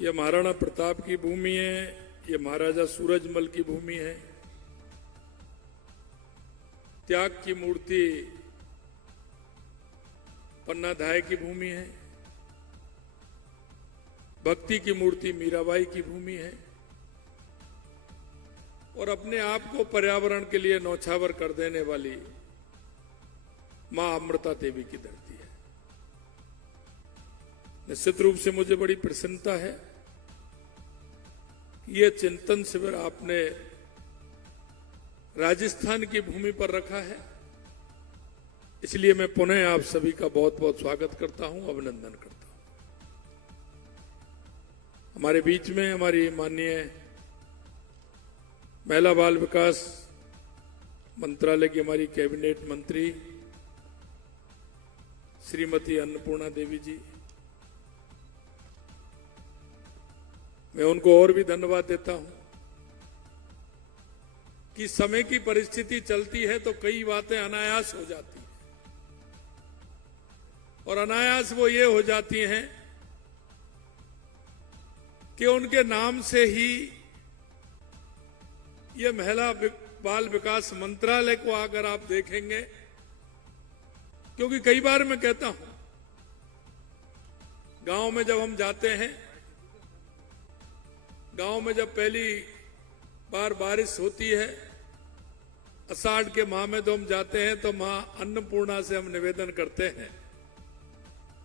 यह महाराणा प्रताप की भूमि है, यह महाराजा सूरजमल की भूमि है। त्याग की मूर्ति पन्ना धाय की भूमि है। भक्ति की मूर्ति मीराबाई की भूमि है। और अपने आप को पर्यावरण के लिए नौछावर कर देने वाली मां अमृता देवी की धरती है। निश्चित रूप से मुझे बड़ी प्रसन्नता है कि यह चिंतन शिविर आपने राजस्थान की भूमि पर रखा है। इसलिए मैं पुनः आप सभी का बहुत बहुत स्वागत करता हूं, अभिनंदन करता हूं। हमारे बीच में हमारी माननीय महिला बाल विकास मंत्रालय की हमारी कैबिनेट मंत्री श्रीमती अन्नपूर्णा देवी जी, मैं उनको और भी धन्यवाद देता हूं कि समय की परिस्थिति चलती है तो कई बातें अनायास हो जाती हैं, और अनायास वो ये हो जाती हैं कि उनके नाम से ही ये महिला बाल विकास मंत्रालय को अगर आप देखेंगे, क्योंकि कई बार मैं कहता हूं गांव में जब हम जाते हैं, गांव में जब पहली बार बारिश होती है आषाढ़ के माह में तो हम जाते हैं तो मां अन्नपूर्णा से हम निवेदन करते हैं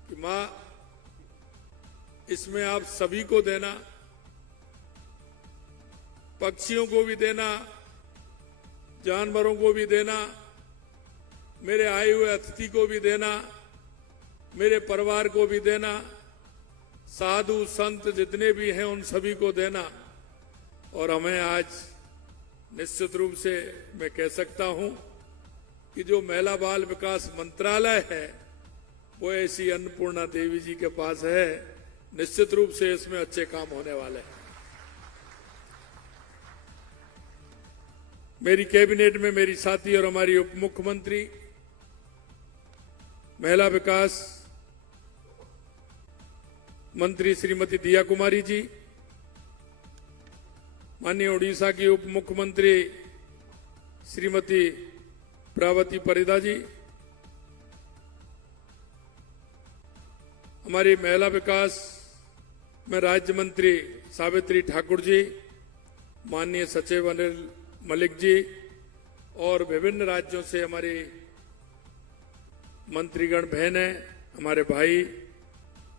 कि मां इसमें आप सभी को देना, पक्षियों को भी देना, जानवरों को भी देना, मेरे आए हुए अतिथि को भी देना, मेरे परिवार को भी देना, साधु संत जितने भी हैं उन सभी को देना। और हमें आज निश्चित रूप से मैं कह सकता हूं कि जो महिला बाल विकास मंत्रालय है वो ऐसी अन्नपूर्णा देवी जी के पास है। निश्चित रूप से इसमें अच्छे काम होने वाले हैं। मेरी कैबिनेट में मेरी साथी और हमारी उप मुख्यमंत्री महिला विकास मंत्री श्रीमती दिया कुमारी जी, माननीय उड़ीसा की उप मुख्यमंत्री श्रीमती प्रावती परिदा जी, हमारी महिला विकास में राज्य मंत्री सावित्री ठाकुर जी, माननीय सचिव अनिल मलिक जी, और विभिन्न राज्यों से हमारे मंत्रीगण बहनें, हमारे भाई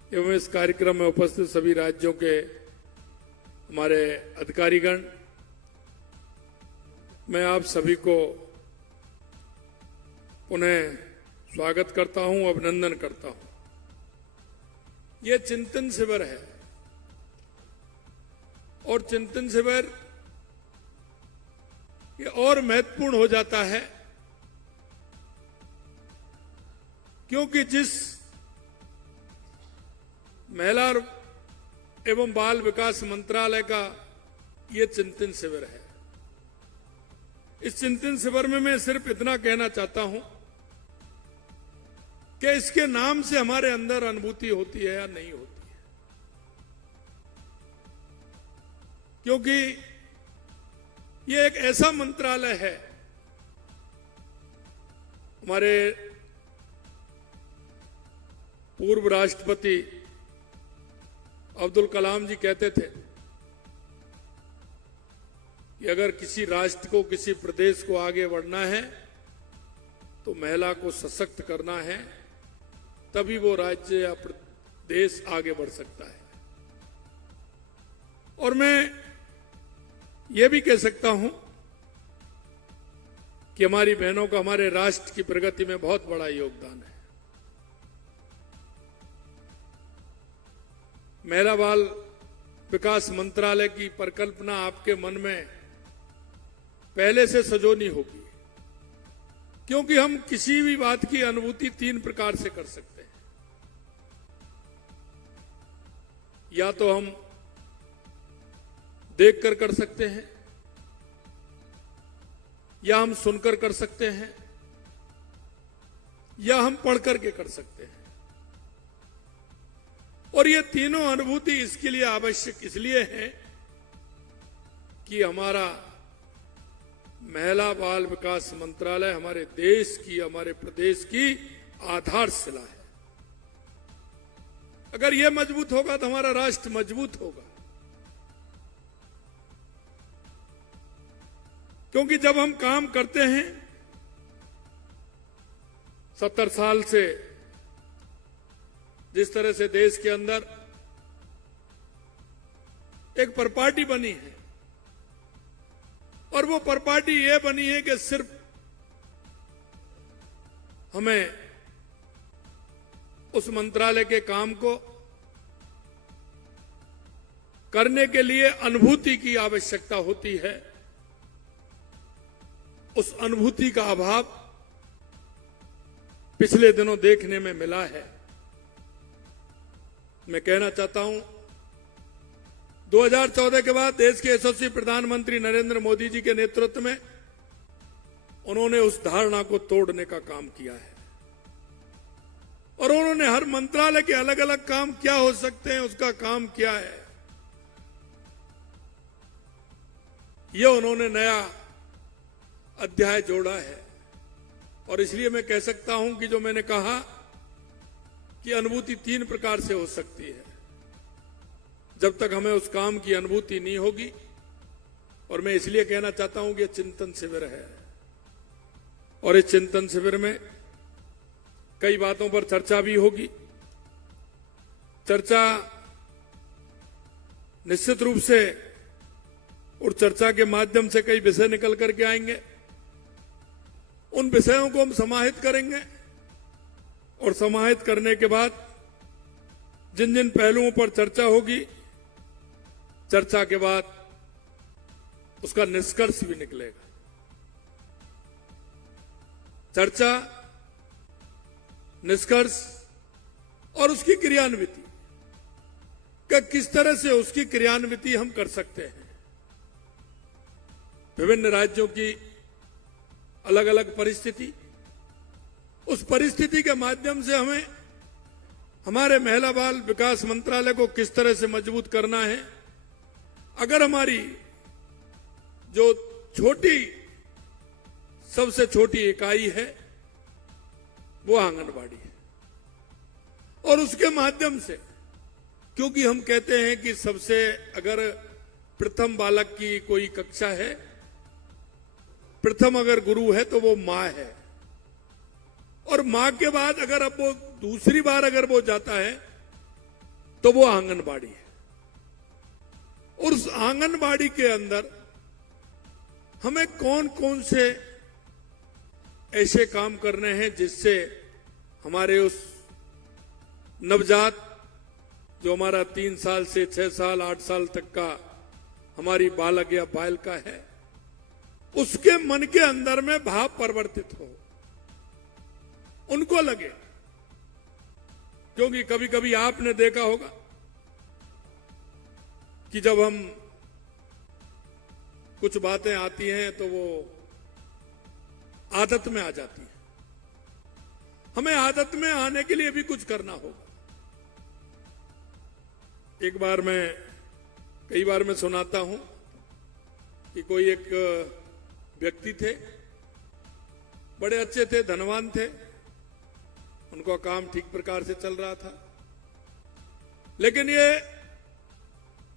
एवं इस कार्यक्रम में उपस्थित सभी राज्यों के हमारे अधिकारीगण, मैं आप सभी को पुनः स्वागत करता हूं, अभिनंदन करता हूं। यह चिंतन शिविर है और चिंतन शिविर ये और महत्वपूर्ण हो जाता है क्योंकि जिस महिला एवं बाल विकास मंत्रालय का ये चिंतन शिविर है, इस चिंतन शिविर में मैं सिर्फ इतना कहना चाहता हूं कि इसके नाम से हमारे अंदर अनुभूति होती है या नहीं होती है, क्योंकि ये एक ऐसा मंत्रालय है। हमारे पूर्व राष्ट्रपति अब्दुल कलाम जी कहते थे कि अगर किसी राष्ट्र को, किसी प्रदेश को आगे बढ़ना है तो महिला को सशक्त करना है, तभी वो राज्य या देश आगे बढ़ सकता है। और मैं ये भी कह सकता हूं कि हमारी बहनों का हमारे राष्ट्र की प्रगति में बहुत बड़ा योगदान है। महिला बाल विकास मंत्रालय की परिकल्पना आपके मन में पहले से सजोनी होगी, क्योंकि हम किसी भी बात की अनुभूति तीन प्रकार से कर सकते हैं। या तो हम देखकर कर सकते हैं, या हम सुनकर कर सकते हैं, या हम पढ़कर के कर सकते हैं। और ये तीनों अनुभूति इसके लिए आवश्यक इसलिए है कि हमारा महिला बाल विकास मंत्रालय हमारे देश की, हमारे प्रदेश की आधारशिला है। अगर यह मजबूत होगा तो हमारा राष्ट्र मजबूत होगा। क्योंकि जब हम काम करते हैं 70 साल से जिस तरह से देश के अंदर एक परपाटी बनी है, और वो परपाटी ये बनी है कि सिर्फ हमें उस मंत्रालय के काम को करने के लिए अनुभूति की आवश्यकता होती है। उस अनुभूति का अभाव पिछले दिनों देखने में मिला है। मैं कहना चाहता हूं 2014 के बाद देश के यशस्वी प्रधानमंत्री नरेंद्र मोदी जी के नेतृत्व में उन्होंने उस धारणा को तोड़ने का काम किया है, और उन्होंने हर मंत्रालय के अलग अलग काम क्या हो सकते हैं उसका काम किया है। यह उन्होंने नया अध्याय जोड़ा है। और इसलिए मैं कह सकता हूं कि जो मैंने कहा कि अनुभूति 3 प्रकार से हो सकती है। जब तक हमें उस काम की अनुभूति नहीं होगी, और मैं इसलिए कहना चाहता हूं कि यह चिंतन शिविर है, और इस चिंतन शिविर में कई बातों पर चर्चा भी होगी। चर्चा निश्चित रूप से, और चर्चा के माध्यम से कई विषय निकल करके आएंगे। उन विषयों को हम समाहित करेंगे, और समाहित करने के बाद जिन जिन पहलुओं पर चर्चा होगी, चर्चा के बाद उसका निष्कर्ष भी निकलेगा। चर्चा, निष्कर्ष और उसकी क्रियान्विति का किस तरह से उसकी क्रियान्विति हम कर सकते हैं। विभिन्न राज्यों की अलग अलग परिस्थिति, उस परिस्थिति के माध्यम से हमें हमारे महिला बाल विकास मंत्रालय को किस तरह से मजबूत करना है। अगर हमारी जो सबसे छोटी इकाई है वो आंगनबाड़ी है, और उसके माध्यम से, क्योंकि हम कहते हैं कि सबसे अगर प्रथम बालक की कोई कक्षा है, प्रथम अगर गुरु है तो वो मां है, और मां के बाद अगर अब वो दूसरी बार अगर वो जाता है तो वो आंगनबाड़ी है। और उस आंगनबाड़ी के अंदर हमें कौन कौन से ऐसे काम करने हैं जिससे हमारे उस नवजात, जो हमारा 3 साल से 6 साल 8 साल तक का हमारी बालक या बालिका है, उसके मन के अंदर में भाव परिवर्तित हो, उनको लगे। क्योंकि कभी कभी आपने देखा होगा कि जब हम कुछ बातें आती हैं तो वो आदत में आ जाती है। हमें आदत में आने के लिए भी कुछ करना होगा। कई बार मैं सुनाता हूं कि कोई एक व्यक्ति थे, बड़े अच्छे थे, धनवान थे, उनका काम ठीक प्रकार से चल रहा था, लेकिन ये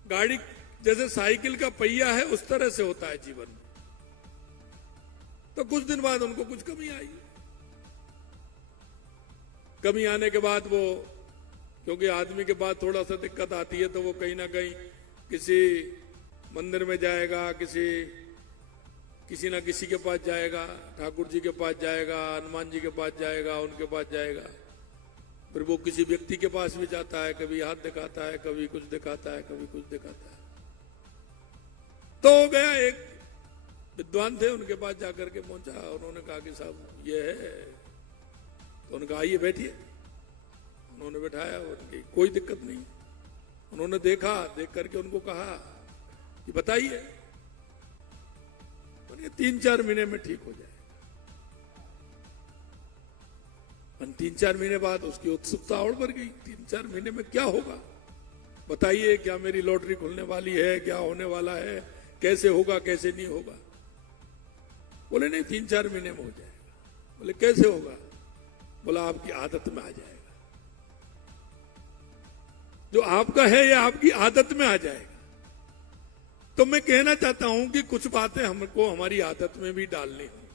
गाड़ी जैसे साइकिल का पहिया है उस तरह से होता है जीवन में। तो कुछ दिन बाद उनको कुछ कमी आई। कमी आने के बाद वो, क्योंकि आदमी के बाद थोड़ा सा दिक्कत आती है, तो वो कहीं ना कहीं किसी मंदिर में जाएगा, किसी ना किसी के पास जाएगा, ठाकुर जी के पास जाएगा, हनुमान जी के पास जाएगा, उनके पास जाएगा। फिर वो किसी व्यक्ति के पास भी जाता है, कभी हाथ दिखाता है, कभी कुछ दिखाता है, कभी कुछ दिखाता है। तो हो गया, एक विद्वान थे, उनके पास जाकर के पहुंचा, उन्होंने कहा कि साहब ये है। तो उन्होंने कहा आइए बैठिए। उन्होंने बैठाया, उनकी कोई दिक्कत नहीं। उन्होंने देखा, देख करके उनको कहा कि बताइए। 3-4 महीने में ठीक हो जाएगा। 3-4 महीने बाद उसकी उत्सुकता और बढ़ गई, 3-4 महीने में क्या होगा, बताइए, क्या मेरी लॉटरी खुलने वाली है, क्या होने वाला है, कैसे होगा, कैसे नहीं होगा। बोले नहीं, 3-4 महीने में हो जाएगा। बोले कैसे होगा? बोला आपकी आदत में आ जाएगा, जो आपका है ये आपकी आदत में आ जाएगा। तो मैं कहना चाहता हूं कि कुछ बातें हमको हमारी आदत में भी डालनी होंगी,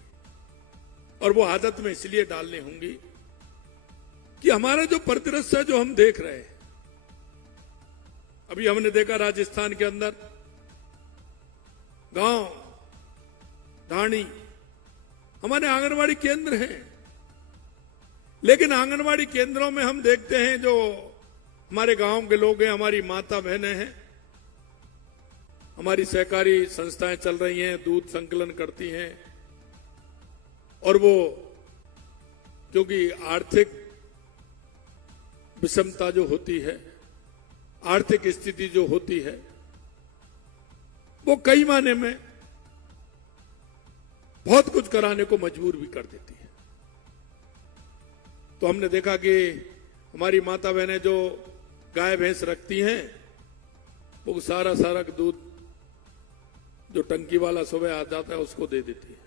और वो आदत में इसलिए डालनी होंगी कि हमारा जो परिदृश्य है, जो हम देख रहे हैं, अभी हमने देखा राजस्थान के अंदर गांव ढाणी हमारे आंगनवाड़ी केंद्र हैं, लेकिन आंगनवाड़ी केंद्रों में हम देखते हैं जो हमारे गांव के लोग हैं, हमारी माता बहनें हैं, हमारी सहकारी संस्थाएं चल रही हैं, दूध संकलन करती हैं, और वो क्योंकि आर्थिक विषमता जो होती है, आर्थिक स्थिति जो होती है, वो कई मायने में बहुत कुछ कराने को मजबूर भी कर देती है। तो हमने देखा कि हमारी माता बहनें जो गाय भैंस रखती हैं, वो सारा दूध जो टंकी वाला सुबह आ जाता है उसको दे देती है।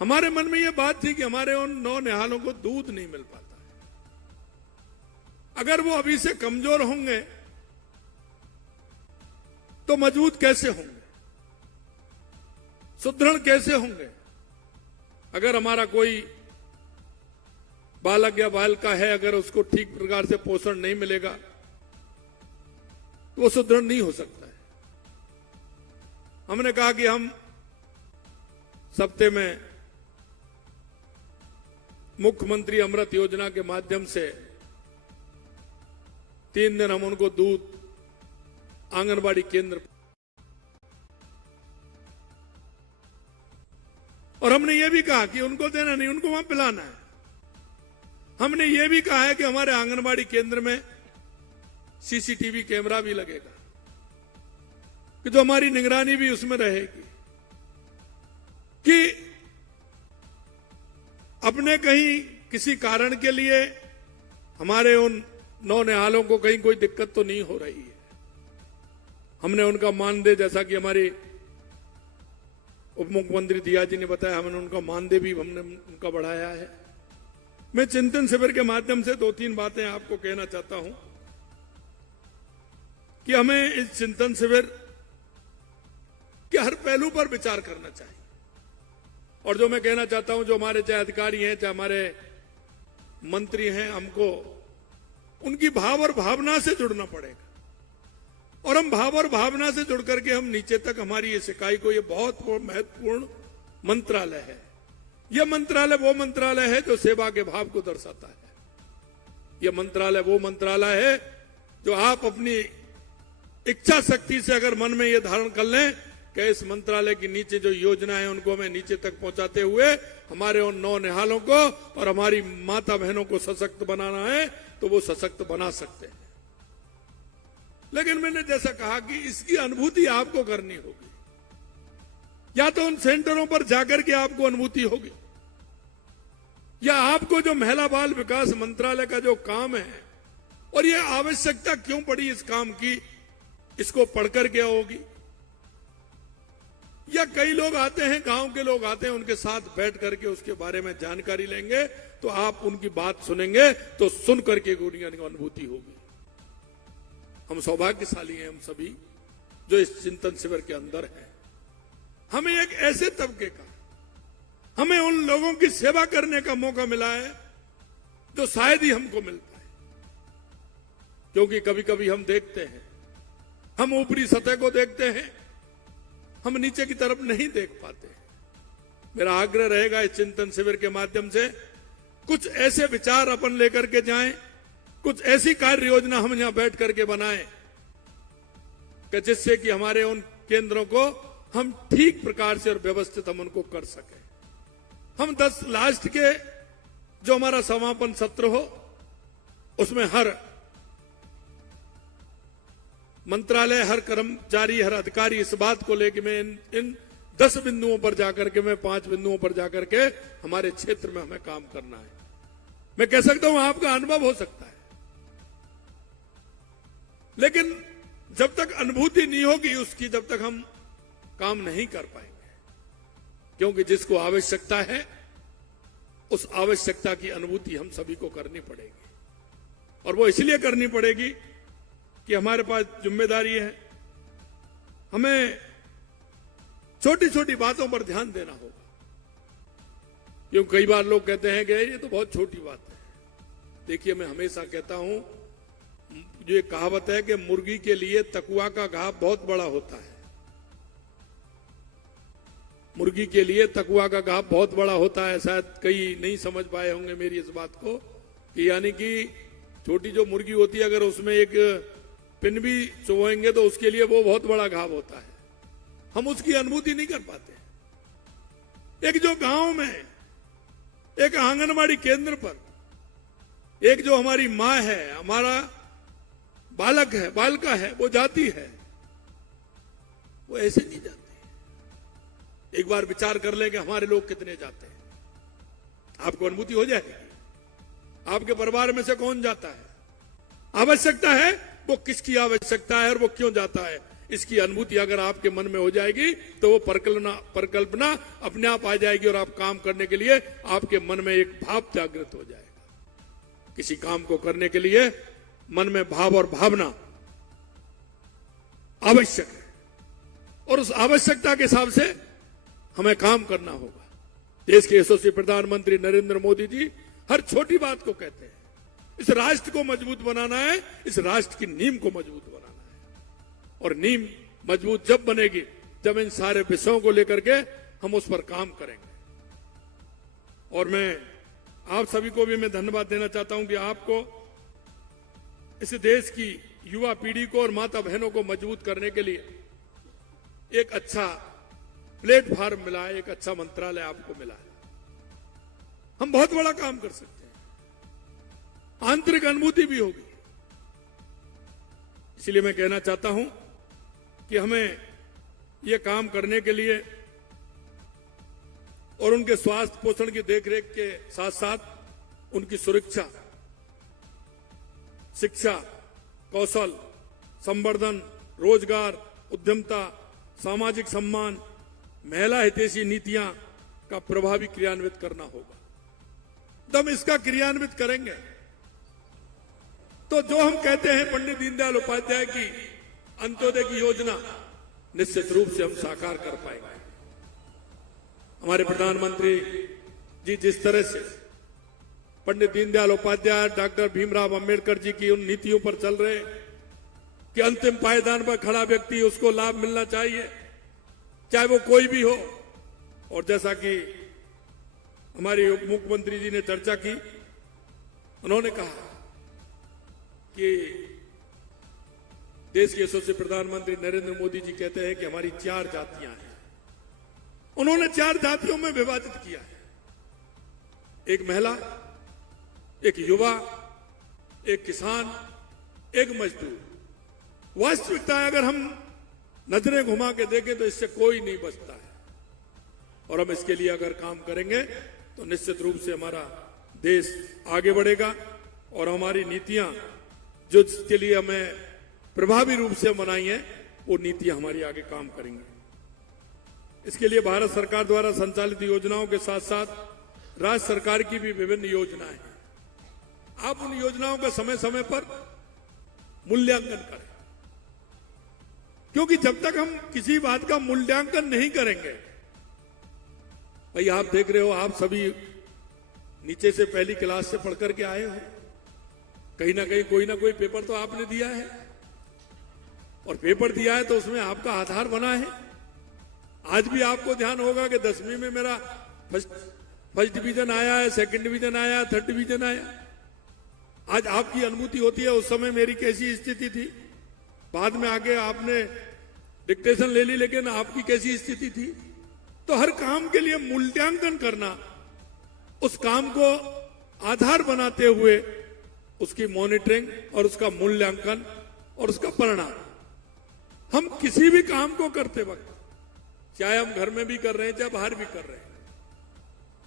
हमारे मन में ये बात थी कि हमारे उन 9 निहालों को दूध नहीं मिल पाता है। अगर वो अभी से कमजोर होंगे तो मजबूत कैसे होंगे, सुदृढ़ कैसे होंगे? अगर हमारा कोई बालक या बालिका है, अगर उसको ठीक प्रकार से पोषण नहीं मिलेगा तो वो सुदृढ़ नहीं हो सकता है। हमने कहा कि हम सप्ताह में मुख्यमंत्री अमृत योजना के माध्यम से 3 दिन हम उनको दूध आंगनबाड़ी केंद्र, और हमने ये भी कहा कि उनको देना नहीं, उनको वहां पिलाना है। हमने ये भी कहा है कि हमारे आंगनबाड़ी केंद्र में सीसीटीवी कैमरा भी लगेगा, कि जो हमारी निगरानी भी उसमें रहेगी, कि अपने कहीं किसी कारण के लिए हमारे उन 9 निहालों को कहीं कोई दिक्कत तो नहीं हो रही है। हमने उनका मानदेय, जैसा कि हमारे उप मुख्यमंत्री दिया जी ने बताया, हमने उनका मानदेय भी हमने उनका बढ़ाया है। मैं चिंतन शिविर के माध्यम से 2-3 बातें आपको कहना चाहता हूं कि हमें इस चिंतन शिविर के हर पहलू पर विचार करना चाहिए। और जो मैं कहना चाहता हूं, जो हमारे चाहे अधिकारी हैं, चाहे हमारे मंत्री हैं, हमको उनकी भाव और भावना से जुड़ना पड़ेगा। और हम भाव और भावना से जुड़ करके हम नीचे तक हमारी ये इकाई को, ये बहुत महत्वपूर्ण मंत्रालय है। यह मंत्रालय वो मंत्रालय है जो सेवा के भाव को दर्शाता है। यह मंत्रालय वो मंत्रालय है जो आप अपनी इच्छा शक्ति से अगर मन में यह धारण कर लें कि इस मंत्रालय की नीचे जो योजना है उनको हमें नीचे तक पहुंचाते हुए हमारे उन 9 निहालों को और हमारी माता बहनों को सशक्त बनाना है, तो वो सशक्त बना सकते हैं। लेकिन मैंने जैसा कहा कि इसकी अनुभूति आपको करनी होगी, या तो उन सेंटरों पर जाकर के आपको अनुभूति होगी, या आपको जो महिला बाल विकास मंत्रालय का जो काम है और ये आवश्यकता क्यों पड़ी इस काम की, इसको पढ़कर के होगी। या कई लोग आते हैं, गांव के लोग आते हैं, उनके साथ बैठ करके उसके बारे में जानकारी लेंगे, तो आप उनकी बात सुनेंगे तो सुन करके उनकी अनुभूति होगी। हम सौभाग्यशाली हैं, हम सभी जो इस चिंतन शिविर के अंदर हैं। हमें एक ऐसे तबके का, हमें उन लोगों की सेवा करने का मौका मिला है जो शायद ही हमको मिल पाए। क्योंकि कभी कभी हम देखते हैं, हम ऊपरी सतह को देखते हैं, हम नीचे की तरफ नहीं देख पाते। मेरा आग्रह रहेगा इस चिंतन शिविर के माध्यम से कुछ ऐसे विचार अपन लेकर के जाएं, कुछ ऐसी कार्य योजना हम यहां बैठ करके बनाएं कि जिससे कि हमारे उन केंद्रों को हम ठीक प्रकार से और व्यवस्थित हम उनको कर सकें। हम 10 लास्ट के जो हमारा समापन सत्र हो, उसमें हर मंत्रालय, हर कर्मचारी, हर अधिकारी इस बात को लेकर मैं इन 10 बिंदुओं पर जाकर के, मैं 5 बिंदुओं पर जाकर के हमारे क्षेत्र में हमें काम करना है। मैं कह सकता हूं आपका अनुभव हो सकता है, लेकिन जब तक अनुभूति नहीं होगी उसकी, जब तक हम काम नहीं कर पाएंगे। क्योंकि जिसको आवश्यकता है उस आवश्यकता की अनुभूति हम सभी को करनी पड़ेगी, और वो इसलिए करनी पड़ेगी कि हमारे पास जिम्मेदारी है। हमें छोटी छोटी बातों पर ध्यान देना होगा, क्योंकि कई बार लोग कहते हैं कि ये तो बहुत छोटी बात है। देखिए, मैं हमेशा कहता हूं, जो एक कहावत है कि मुर्गी के लिए तकुआ का घाव बहुत बड़ा होता है। मुर्गी के लिए तकुआ का घाव बहुत बड़ा होता है। शायद कई नहीं समझ पाए होंगे मेरी इस बात को, कि यानी कि छोटी जो मुर्गी होती है, अगर उसमें एक पिन भी चुभेंगे तो उसके लिए वो बहुत बड़ा घाव होता है। हम उसकी अनुभूति नहीं कर पाते। एक जो गांव में, एक आंगनबाड़ी केंद्र पर, एक जो हमारी मां है, हमारा बालक है, बालिका है, वो जाती है, वो ऐसे नहीं जाती। एक बार विचार कर लें कि हमारे लोग कितने जाते हैं, आपको अनुभूति हो जाएगी। आपके परिवार में से कौन जाता है, आवश्यकता है, वो किसकी आवश्यकता है और वो क्यों जाता है, इसकी अनुभूति अगर आपके मन में हो जाएगी तो वो परिकल्पना अपने आप आ जाएगी, और आप काम करने के लिए आपके मन में एक भाव जागृत हो जाएगा। किसी काम को करने के लिए मन में भाव और भावना आवश्यक है, और उस आवश्यकता के हिसाब से हमें काम करना होगा। देश के यशस्वी प्रधानमंत्री नरेंद्र मोदी जी हर छोटी बात को कहते हैं, इस राष्ट्र को मजबूत बनाना है, इस राष्ट्र की नींव को मजबूत बनाना है। और नींव मजबूत जब बनेगी जब इन सारे विषयों को लेकर के हम उस पर काम करेंगे। और मैं आप सभी को भी मैं धन्यवाद देना चाहता हूं कि आपको इस देश की युवा पीढ़ी को और माता बहनों को मजबूत करने के लिए एक अच्छा प्लेटफॉर्म मिला है, एक अच्छा मंत्रालय आपको मिला है। हम बहुत बड़ा काम कर सकते हैं, आंतरिक अनुभूति भी होगी। इसलिए मैं कहना चाहता हूं कि हमें यह काम करने के लिए और उनके स्वास्थ्य पोषण की देखरेख के साथ साथ उनकी सुरक्षा, शिक्षा, कौशल, संवर्धन, रोजगार, उद्यमता, सामाजिक सम्मान, महिला हितैषी नीतियां का प्रभावी क्रियान्वित करना होगा। जब हम इसका क्रियान्वित करेंगे तो जो हम कहते हैं पंडित दीनदयाल उपाध्याय की अंत्योदय की योजना निश्चित रूप से हम साकार कर पाएंगे। हमारे प्रधानमंत्री जी जिस तरह से पंडित दीनदयाल उपाध्याय, डॉक्टर भीमराव अंबेडकर जी की उन नीतियों पर चल रहे कि अंतिम पायदान पर खड़ा व्यक्ति उसको लाभ मिलना चाहिए, चाहे वो कोई भी हो। और जैसा कि हमारे उप मुख्यमंत्री जी ने चर्चा की, उन्होंने कहा कि देश के यशस्वी प्रधानमंत्री नरेंद्र मोदी जी कहते हैं कि हमारी 4 जातियां हैं। उन्होंने 4 जातियों में विभाजित किया है, एक महिला, एक युवा, एक किसान, एक मजदूर। वास्तविकता है, अगर हम नजरें घुमा के देखें तो इससे कोई नहीं बचता है। और हम इसके लिए अगर काम करेंगे तो निश्चित रूप से हमारा देश आगे बढ़ेगा, और हमारी नीतियां जो इसके लिए हमें प्रभावी रूप से बनाई हैं, वो नीतियां हमारी आगे काम करेंगी। इसके लिए भारत सरकार द्वारा संचालित योजनाओं के साथ साथ राज्य सरकार की भी विभिन्न योजनाएं हैं। आप उन योजनाओं का समय समय पर मूल्यांकन करें, क्योंकि जब तक हम किसी बात का मूल्यांकन नहीं करेंगे, भाई आप देख रहे हो, आप सभी नीचे से पहली क्लास से पढ़ करके आए हो, कहीं ना कहीं कोई ना कोई पेपर तो आपने दिया है, और पेपर दिया है तो उसमें आपका आधार बना है। आज भी आपको ध्यान होगा कि 10वीं में मेरा फर्स्ट डिवीजन आया है, सेकंड डिवीजन आया, थर्ड डिवीजन आया। आज आपकी अनुभूति होती है उस समय मेरी कैसी स्थिति थी, बाद में आके आपने डिक्टेशन ले ली, लेकिन आपकी कैसी स्थिति थी। तो हर काम के लिए मूल्यांकन करना, उस काम को आधार बनाते हुए उसकी मॉनिटरिंग और उसका मूल्यांकन और उसका परिणाम, हम किसी भी काम को करते वक्त, चाहे हम घर में भी कर रहे हैं चाहे बाहर भी कर रहे हैं,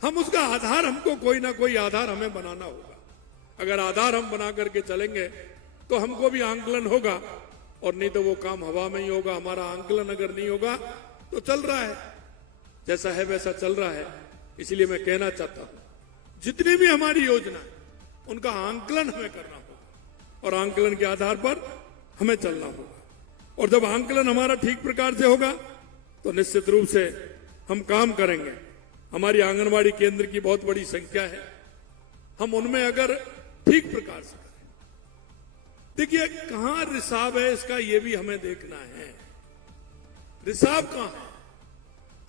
हम उसका आधार, हमको कोई ना कोई आधार हमें बनाना होगा। अगर आधार हम बना करके चलेंगे तो हमको भी आंकलन होगा, और नहीं तो वो काम हवा में ही होगा। हमारा आंकलन अगर नहीं होगा तो चल रहा है जैसा है वैसा चल रहा है। इसलिए मैं कहना चाहता हूं जितनी भी हमारी योजना उनका आंकलन हमें करना होगा और आंकलन के आधार पर हमें चलना होगा। और जब आंकलन हमारा ठीक प्रकार से होगा तो निश्चित रूप से हम काम करेंगे। हमारी आंगनवाड़ी केंद्र की बहुत बड़ी संख्या है, हम उनमें अगर ठीक प्रकार से करें, देखिए कहां रिसाव है इसका ये भी हमें देखना है। रिसाव कहां है?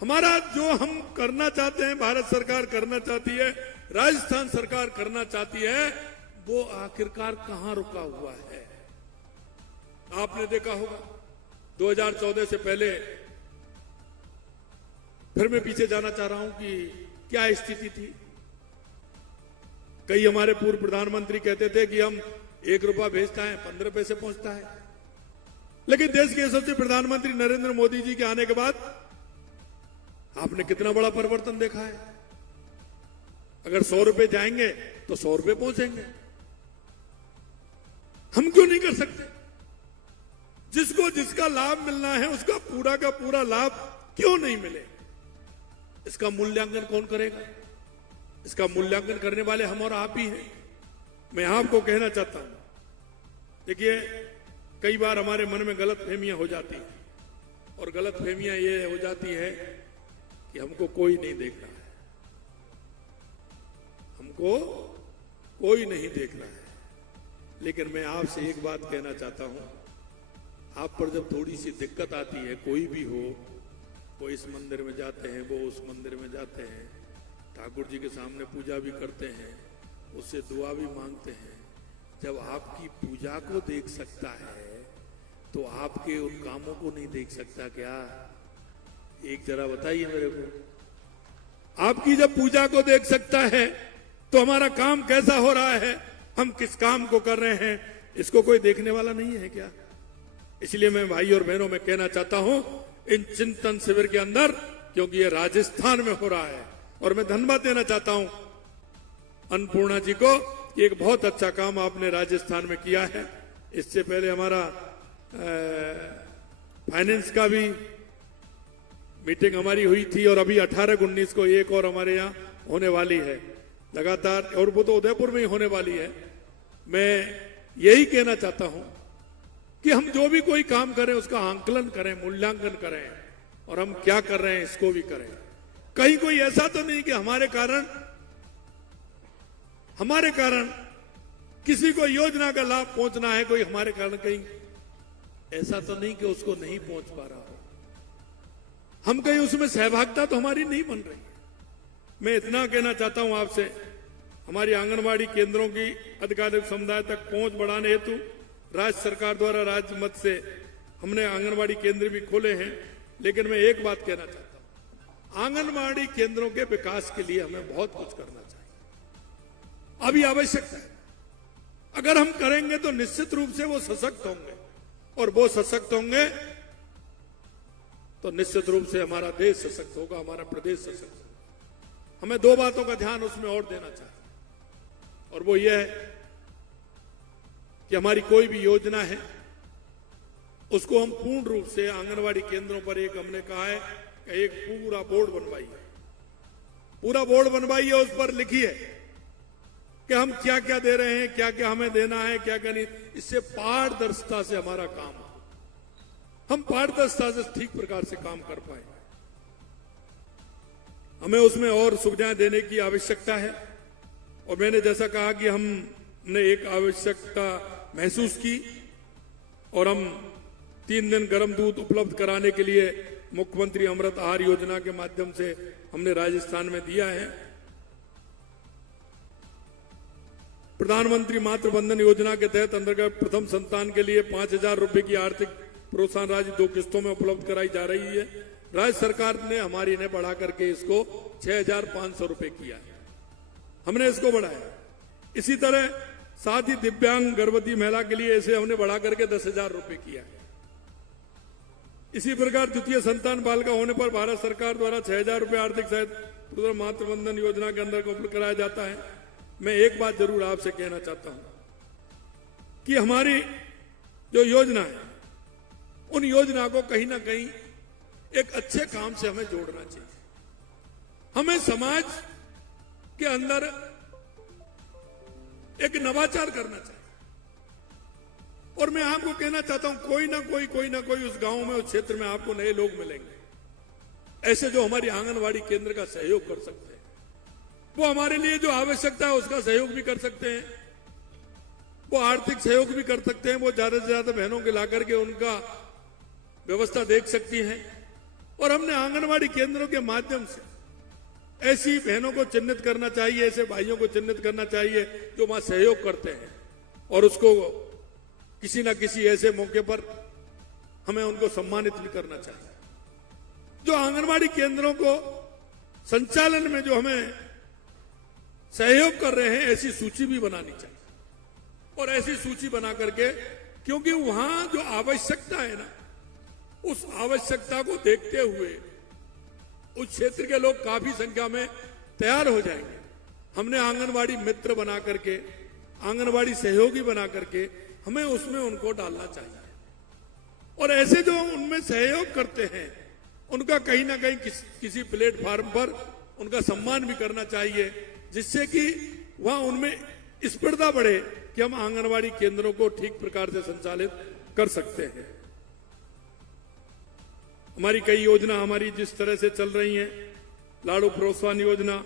हमारा जो हम करना चाहते हैं, भारत सरकार करना चाहती है, राजस्थान सरकार करना चाहती है, वो आखिरकार कहां रुका हुआ है? आपने देखा होगा 2014 से पहले, फिर मैं पीछे जाना चाह रहा हूं कि क्या स्थिति थी। कई हमारे पूर्व प्रधानमंत्री कहते थे कि हम 1 रुपया भेजता है 15 पैसे पहुंचता है, लेकिन देश के यशस्वी प्रधानमंत्री नरेंद्र मोदी जी के आने के बाद आपने कितना बड़ा परिवर्तन देखा है। अगर 100 रुपए जाएंगे तो 100 रुपए पहुंचेंगे। हम क्यों नहीं कर सकते? जिसको जिसका लाभ मिलना है उसका पूरा का पूरा लाभ क्यों नहीं मिले? इसका मूल्यांकन कौन करेगा? इसका मूल्यांकन करने वाले हम और आप ही हैं। मैं आपको कहना चाहता हूं, देखिए कई बार हमारे मन में गलत फहमियां हो जाती हैं, और गलत फहमियां ये हो जाती है कि हमको कोई नहीं देख रहा है, हमको कोई नहीं देख रहा है। लेकिन मैं आपसे एक बात कहना चाहता हूं, आप पर जब थोड़ी सी दिक्कत आती है, कोई भी हो, वो इस मंदिर में जाते हैं, वो उस मंदिर में जाते हैं, ठाकुर जी के सामने पूजा भी करते हैं, उससे दुआ भी मांगते हैं। जब आपकी पूजा को देख सकता है तो आपके उन कामों को नहीं देख सकता क्या? एक जरा बताइए मेरे को। आपकी जब पूजा को देख सकता है तो हमारा काम कैसा हो रहा है, हम किस काम को कर रहे हैं, इसको कोई देखने वाला नहीं है क्या? इसलिए मैं भाई और बहनों में कहना चाहता हूं, इन चिंतन शिविर के अंदर, क्योंकि ये राजस्थान में हो रहा है, और मैं धन्यवाद देना चाहता हूं अन्नपूर्णा जी को कि एक बहुत अच्छा काम आपने राजस्थान में किया है। इससे पहले हमारा फाइनेंस का भी मीटिंग हमारी हुई थी, और अभी 18-19 को एक और हमारे यहाँ होने वाली है लगातार, और वो तो उदयपुर में ही होने वाली है। मैं यही कहना चाहता हूं कि हम जो भी कोई काम करें उसका आंकलन करें, मूल्यांकन करें, और हम क्या कर रहे हैं इसको भी करें। कहीं कोई ऐसा तो नहीं कि हमारे कारण किसी को योजना का लाभ पहुंचना है, कोई हमारे कारण कहीं ऐसा तो नहीं कि उसको नहीं पहुंच पा रहा हो, हम कहीं उसमें सहभागिता तो हमारी नहीं बन रही। मैं इतना कहना चाहता हूं आपसे, हमारी आंगनवाड़ी केंद्रों की आधिकारिक समुदाय तक पहुंच बढ़ाने हेतु राज्य सरकार द्वारा राज्य मत से हमने आंगनवाड़ी केंद्र भी खोले हैं। लेकिन मैं एक बात कहना चाहता हूं, आंगनवाड़ी केंद्रों के विकास के लिए हमें बहुत कुछ करना चाहिए, अभी आवश्यकता है। अगर हम करेंगे तो निश्चित रूप से वो सशक्त होंगे, और वो सशक्त होंगे तो निश्चित रूप से हमारा देश सशक्त होगा, हमारा प्रदेश सशक्त होगा। हमें 2 बातों का ध्यान उसमें और देना चाहिए, और वो ये है कि हमारी कोई भी योजना है उसको हम पूर्ण रूप से आंगनवाड़ी केंद्रों पर, एक हमने कहा है कि एक पूरा बोर्ड बनवाइए, पूरा बोर्ड बनवाइए, उस पर लिखिए कि हम क्या क्या दे रहे हैं, क्या क्या हमें देना है, क्या क्या नहीं। इससे पारदर्शिता से हमारा काम हो, हम पारदर्शिता से ठीक प्रकार से काम कर पाए। हमें उसमें और सुविधाएं देने की आवश्यकता है, और मैंने जैसा कहा कि हमने एक आवश्यकता महसूस की, और हम 3 दिन गर्म दूध उपलब्ध कराने के लिए मुख्यमंत्री अमृत आहार योजना के माध्यम से हमने राजस्थान में दिया है। प्रधानमंत्री मातृ वंदन योजना के तहत अंतर्गत प्रथम संतान के लिए 5,000 रुपए की आर्थिक प्रोत्साहन राशि 2 किस्तों में उपलब्ध कराई जा रही है। राज्य सरकार ने हमारी ने बढ़ा करके इसको 6,500 रुपए किया है, हमने इसको बढ़ाया। इसी तरह साथ ही दिव्यांग गर्भवती महिला के लिए इसे हमने बढ़ा करके 10,000 रुपए किया है। इसी प्रकार द्वितीय संतान बालिका होने पर भारत सरकार द्वारा 6,000 रुपए आर्थिक सहायता मातृ वंदन योजना के अंदर उपलब्ध कराया जाता है। मैं एक बात जरूर आपसे कहना चाहता हूं कि हमारी जो योजना है, उन योजना को कहीं ना कहीं एक अच्छे काम से हमें जोड़ना चाहिए। हमें समाज के अंदर एक नवाचार करना चाहिए। और मैं आपको कहना चाहता हूं, कोई ना कोई उस गांव में, उस क्षेत्र में आपको नए लोग मिलेंगे ऐसे जो हमारी आंगनवाड़ी केंद्र का सहयोग कर सकते हैं। वो हमारे लिए जो आवश्यकता है उसका सहयोग भी कर सकते हैं, वो आर्थिक सहयोग भी कर सकते हैं, वो ज्यादा से ज्यादा बहनों के लाकर के उनका व्यवस्था देख सकती हैं। और हमने आंगनवाड़ी केंद्रों के माध्यम से ऐसी बहनों को चिन्हित करना चाहिए, ऐसे भाइयों को चिन्हित करना चाहिए जो वहां सहयोग करते हैं, और उसको किसी ना किसी ऐसे मौके पर हमें उनको सम्मानित भी करना चाहिए। जो आंगनवाड़ी केंद्रों को संचालन में जो हमें सहयोग कर रहे हैं, ऐसी सूची भी बनानी चाहिए। और ऐसी सूची बना करके, क्योंकि वहां जो आवश्यकता है ना, उस आवश्यकता को देखते हुए उस क्षेत्र के लोग काफी संख्या में तैयार हो जाएंगे। हमने आंगनवाड़ी मित्र बना करके, आंगनवाड़ी सहयोगी बना करके हमें उसमें उनको डालना चाहिए। और ऐसे जो उनमें सहयोग करते हैं उनका कहीं ना कहीं किसी प्लेटफॉर्म पर उनका सम्मान भी करना चाहिए, जिससे कि वहां उनमें स्पर्धा बढ़े कि हम आंगनवाड़ी केंद्रों को ठीक प्रकार से संचालित कर सकते हैं। हमारी कई योजना हमारी जिस तरह से चल रही हैं, लाड़ू प्रोत्साहन योजना,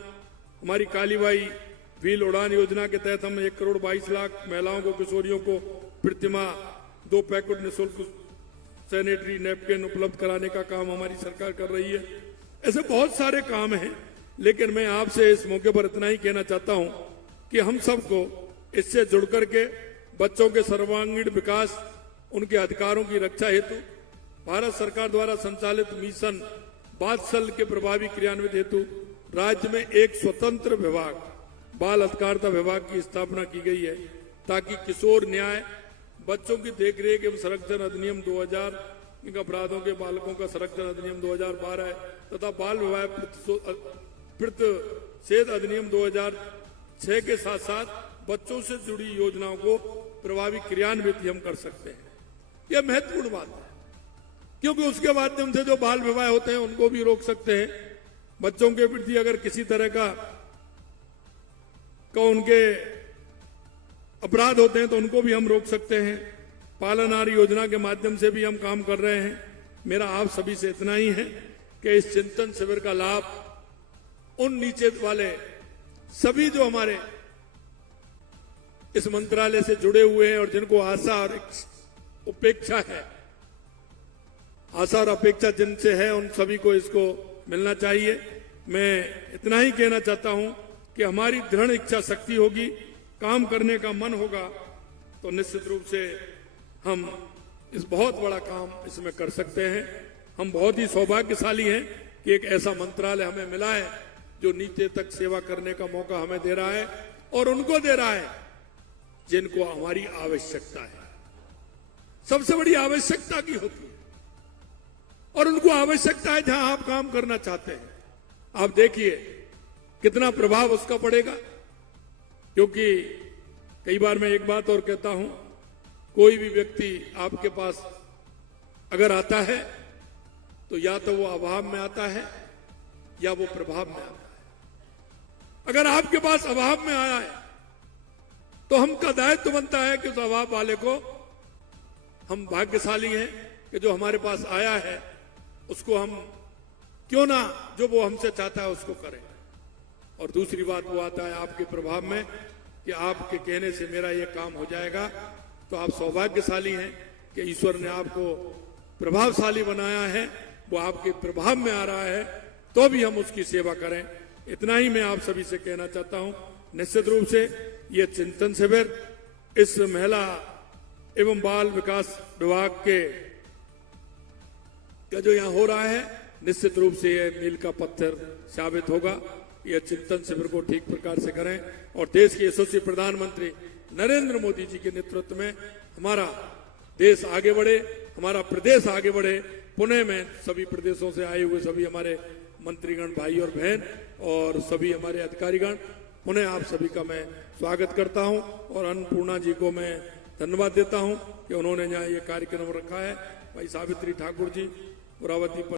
हमारी कालीबाई व्हील उड़ान योजना के तहत हम 1,22,00,000 महिलाओं को, किशोरियों को प्रतिमाह 2 पैकेट निःशुल्क सैनिटरी नैपकिन उपलब्ध कराने का काम हमारी सरकार कर रही है। ऐसे बहुत सारे काम हैं, लेकिन मैं आपसे इस मौके पर इतना ही कहना चाहता हूं कि हम सबको इससे जुड़ करके बच्चों के सर्वांगीण विकास, उनके अधिकारों की रक्षा हेतु भारत सरकार द्वारा संचालित मिशन वात्सल्य के प्रभावी क्रियान्वित हेतु राज्य में एक स्वतंत्र विभाग, बाल अधिकारिता विभाग की स्थापना की गई है, ताकि किशोर न्याय, बच्चों की देखरेख एवं संरक्षण अधिनियम 2000, अपराधों के बालकों का संरक्षण अधिनियम 2012 तथा बाल विवाह प्रतिषेध अधिनियम 2006 के साथ साथ बच्चों से जुड़ी योजनाओं को प्रभावी क्रियान्वित हम कर सकते हैं। यह महत्वपूर्ण बात है, क्योंकि उसके माध्यम से जो बाल विवाह होते हैं उनको भी रोक सकते हैं। बच्चों के प्रति अगर किसी तरह का उनके अपराध होते हैं तो उनको भी हम रोक सकते हैं। पालनहार योजना के माध्यम से भी हम काम कर रहे हैं। मेरा आप सभी से इतना ही है कि इस चिंतन शिविर का लाभ उन नीचे वाले सभी जो हमारे इस मंत्रालय से जुड़े हुए हैं और जिनको आशा और उपेक्षा है, आशा और अपेक्षा जिनसे है, उन सभी को इसको मिलना चाहिए। मैं इतना ही कहना चाहता हूं कि हमारी दृढ़ इच्छा शक्ति होगी, काम करने का मन होगा, तो निश्चित रूप से हम इस बहुत बड़ा काम इसमें कर सकते हैं। हम बहुत ही सौभाग्यशाली हैं कि एक ऐसा मंत्रालय हमें मिला है जो नीचे तक सेवा करने का मौका हमें दे रहा है, और उनको दे रहा है जिनको हमारी आवश्यकता है। सबसे बड़ी आवश्यकता की होती है, और उनको आवश्यकता है जहां आप काम करना चाहते हैं। आप देखिए कितना प्रभाव उसका पड़ेगा, क्योंकि कई बार मैं एक बात और कहता हूं, कोई भी व्यक्ति आपके पास अगर आता है तो या तो वो अभाव में आता है या वो प्रभाव में आता है। अगर आपके पास अभाव में आया है तो हमका दायित्व बनता है कि उस अभाव वाले को, हम भाग्यशाली हैं कि जो हमारे पास आया है उसको हम क्यों ना जो वो हमसे चाहता है उसको करें। और दूसरी बात वो आता है आपके प्रभाव में कि आपके कहने से मेरा ये काम हो जाएगा, तो आप सौभाग्यशाली हैं कि ईश्वर ने आपको प्रभावशाली बनाया है, वो आपके प्रभाव में आ रहा है, तो भी हम उसकी सेवा करें। इतना ही मैं आप सभी से कहना चाहता हूं। निश्चित रूप से ये चिंतन शिविर इस महिला एवं बाल विकास विभाग के जो यहां हो रहा है, निश्चित रूप से यह मील का पत्थर साबित होगा। यह चिंतन शिविर को ठीक प्रकार से करें और देश के यशस्वी प्रधानमंत्री नरेंद्र मोदी जी के नेतृत्व में हमारा देश आगे बढ़े, हमारा प्रदेश आगे बढ़े। पुणे में सभी प्रदेशों से आए हुए सभी हमारे मंत्रीगण भाई और बहन और सभी हमारे अधिकारीगण उन्हें आप सभी का मैं स्वागत करता हूं और अन्नपूर्णा जी को मैं धन्यवाद देता हूं कि उन्होंने यहाँ ये कार्यक्रम रखा है। भाई सावित्री ठाकुर जी, पुरावती